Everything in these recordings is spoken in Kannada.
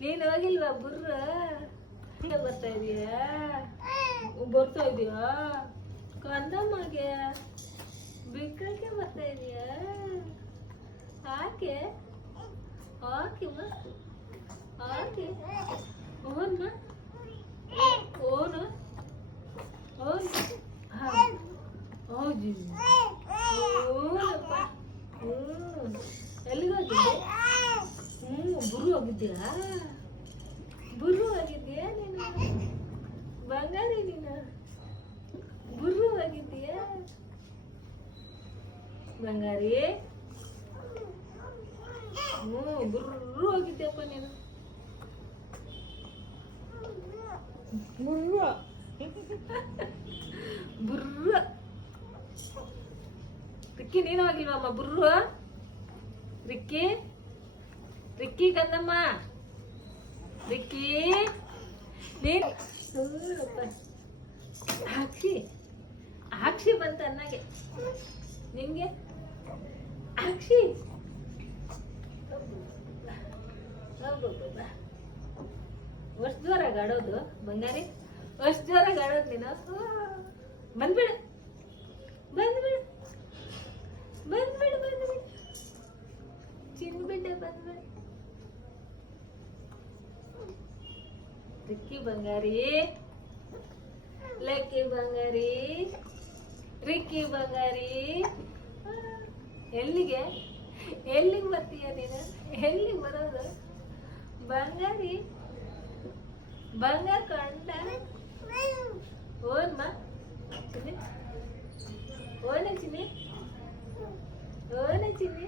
ನೀನ್ ಹೋಗಿಲ್ವಾ ಬುರ್ರ ಬರ್ತಾ ಇದೀಯಾ ಬರ್ತಾ ಇದೀಯಾ ಕಂದಮ್ಮಗೆ ಬಿಕ್ಕಳಿಗೆ ಬರ್ತಾ ಇದೀಯಾ ಹಾಕೆ ಹಾಕಿಮ್ಮ ಹಾಕಿ ಓನ್ನ ಓನು ಓನ್ ಹೌದು ಓನಪ್ಪ ಎಲ್ಲಿಗೋಗಿದ್ದೆ ಬುರು ಹೋಗಿದ್ಯಾ ಬುರು ಆಗಿದ್ಯಾ ನೀನು ಬಂಗಾರಿ ನೀನು ಬುರು ಆಗಿದ್ಯಾ ಬಂಗಾರಿ ಬುರ್ರು ಹೋಗಿದ್ಯಪ್ಪ ನೀನು ಬುರ್ರ ಬುರ್ರ ರಿಕ್ಕಿ ನೀನು ಹೋಗಿಲ್ವಮ್ಮ ಬುರ್ರು ರಿಕ್ಕಿ ರಿಕ್ಕಿ ಕಂದಮ್ಮ ರಿಕ್ಕಿ ನೀನು ಹಾಕ್ಷಿ ಹಾಕ್ಷಿ ಬಂತ ಅನ್ನಗೆ ನಿಂಗೆ ಹಾಕ್ಷಿ ಅಷ್ಟು ಜೋರಾಗಿ ಆಡೋದು ಬಂಗಾರಿ ಅಷ್ಟು ಜೋರಾಗಿ ಆಡೋದು ನೀನು ಬಂದ್ಬಿಡು ಬಂದ್ಬಿಡು ಬಂದ್ಬಿಡು ಬಂದ್ಬಿಡು ಚಿನ್ಬಿಡ್ಡೆ ಬಂದ್ಬಿಡು ರಿಕ್ಕಿ ಬಂಗಾರಿ ಲಕ್ಕಿ ಬಂಗಾರಿ ರಿಕ್ಕಿ ಬಂಗಾರಿ ಎಲ್ಲಿಗೆ ಎಲ್ಲಿಗೆ ಬರ್ತೀಯ ನೀನು ಎಲ್ಲಿಗೆ ಬರೋದು ಬಂಗಾರಿ ಬಂಗಾರ ಕಂಡ ಓನ್ಮ ಚಿನ್ನಿ ಓನೆ ಚಿನ್ನಿ ಓನೆ ಚಿನ್ನಿ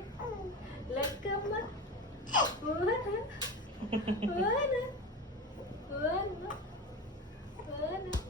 ಲಕ್ಕಮ್ಮ ಓನ